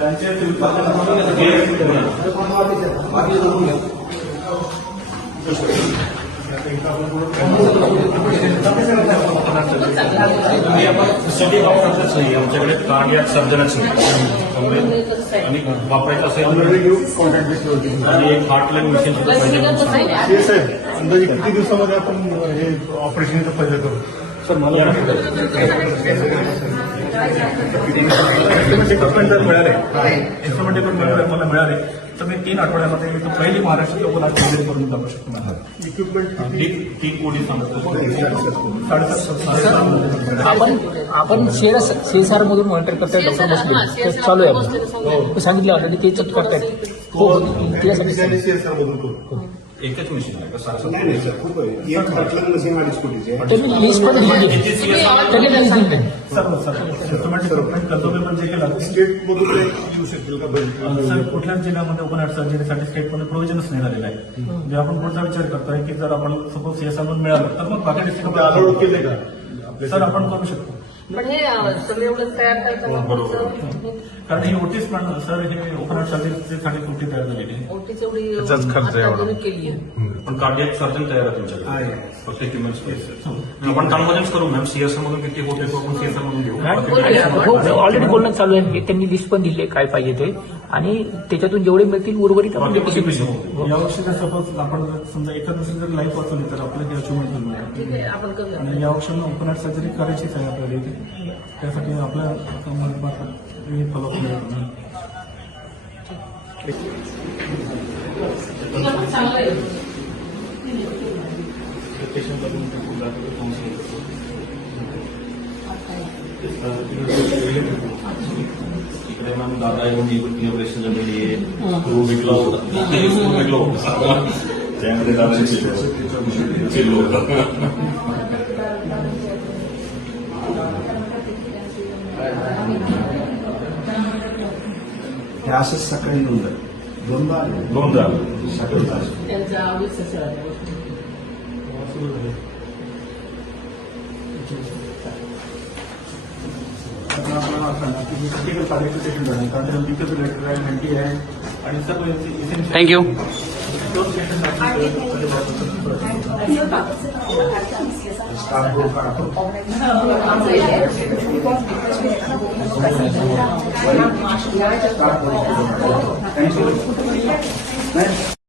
आमच्याकडे कार्डियाक सर्जनच नाही आणि वापरायचं असेल आणि एक हार्टलाईन मशीन सुद्धा पाहिजे. साहेब अंदाजे किती दिवसामध्ये आपण हे ऑपरेशनचा फायदा करू? सर मला इक्विपमेंट जर मिळाले मला मिळाले तर मी 3 आठवड्यामध्ये पहिली महाराष्ट्र लोकांना डिलिव्हरी करून दाखवू शकतो. इक्विपमेंट 3 कोटी सांगतो. आपण सीएसआर मधून मॉनिटर करताय डॉक्टर बसले चालू आहे. सांगितलं होतं ते चेक करतायत. हो सीएसआर मधून करू. एकच मशीन आहे का? खूप आहे. एक हार्टलाईन मशीन 2.5 कोटीची आहे. त्यांनी लिस्ट पण दिली कंझोमेबल जे केलं स्टेट मधून येऊ शकतील का? सर कुठल्याच जिल्ह्यामध्ये ओपन हार्ट सर्जरीसाठी स्टेटमध्ये प्रोव्हिजनच नाही झालेलं आहे. म्हणजे आपण पुढचा विचार करतोय की जर आपण सपोज सीएसआर म्हणून मिळालं तर मग बाकी डिस्ट्रिक्ट अलाउड केले का? सर आपण करू शकतो. पण हे सगळे एवढं तयार करताना कारण ही ओटीस पण सर हे ओपन हार्ट सर्जरीसाठी ओटी तयार झालेली आहे. ओटीच एवढी खर्च आहे एवढा. केली आहे. पण कार्डियाक सर्जन तयार आहे तुमच्याकडे फक्त ह्युमन स्पेस. आपण काममध्येच करू मॅम. सीएसआर मधून किती होते तो आपण सीएसआर मधून घेऊ. ऑलरेडी बोलणं चालू आहे. त्यांनी लिस्ट पण दिली काय पाहिजे ते आणि त्याच्यातून जेवढे मिळतील उर्वरित आपण यावर्षी जर सपोज आपण समजा एका दिवशी जर लाईफ वाचवली तर आपल्याला अचिव्हमेंट मिळणार. ठीक आहे आपण करूया. आणि या वर्षी ओपन हार्ट सर्जरी करायचीच आहे आपल्याला इथे. त्यासाठी आपल्या फॉलोअप मिळणार. चांगलं आहे. इकडे मॅम दादा येऊन इनोग्रेशन झालेली आहे. तो विकला होता त्यामध्ये दादाची चिल्लो होता. हे असंच सकाळी दोनदा सकाळी त्यांचा आवडीचं सर क्रिटिकल क्वालिफिकेशन झालं कारण त्याला डिफिब्रिलेटर आहे, घंटी आहे आणि सर्व थँक्यू. स्टाफ ग्रुप काढतो. Staff group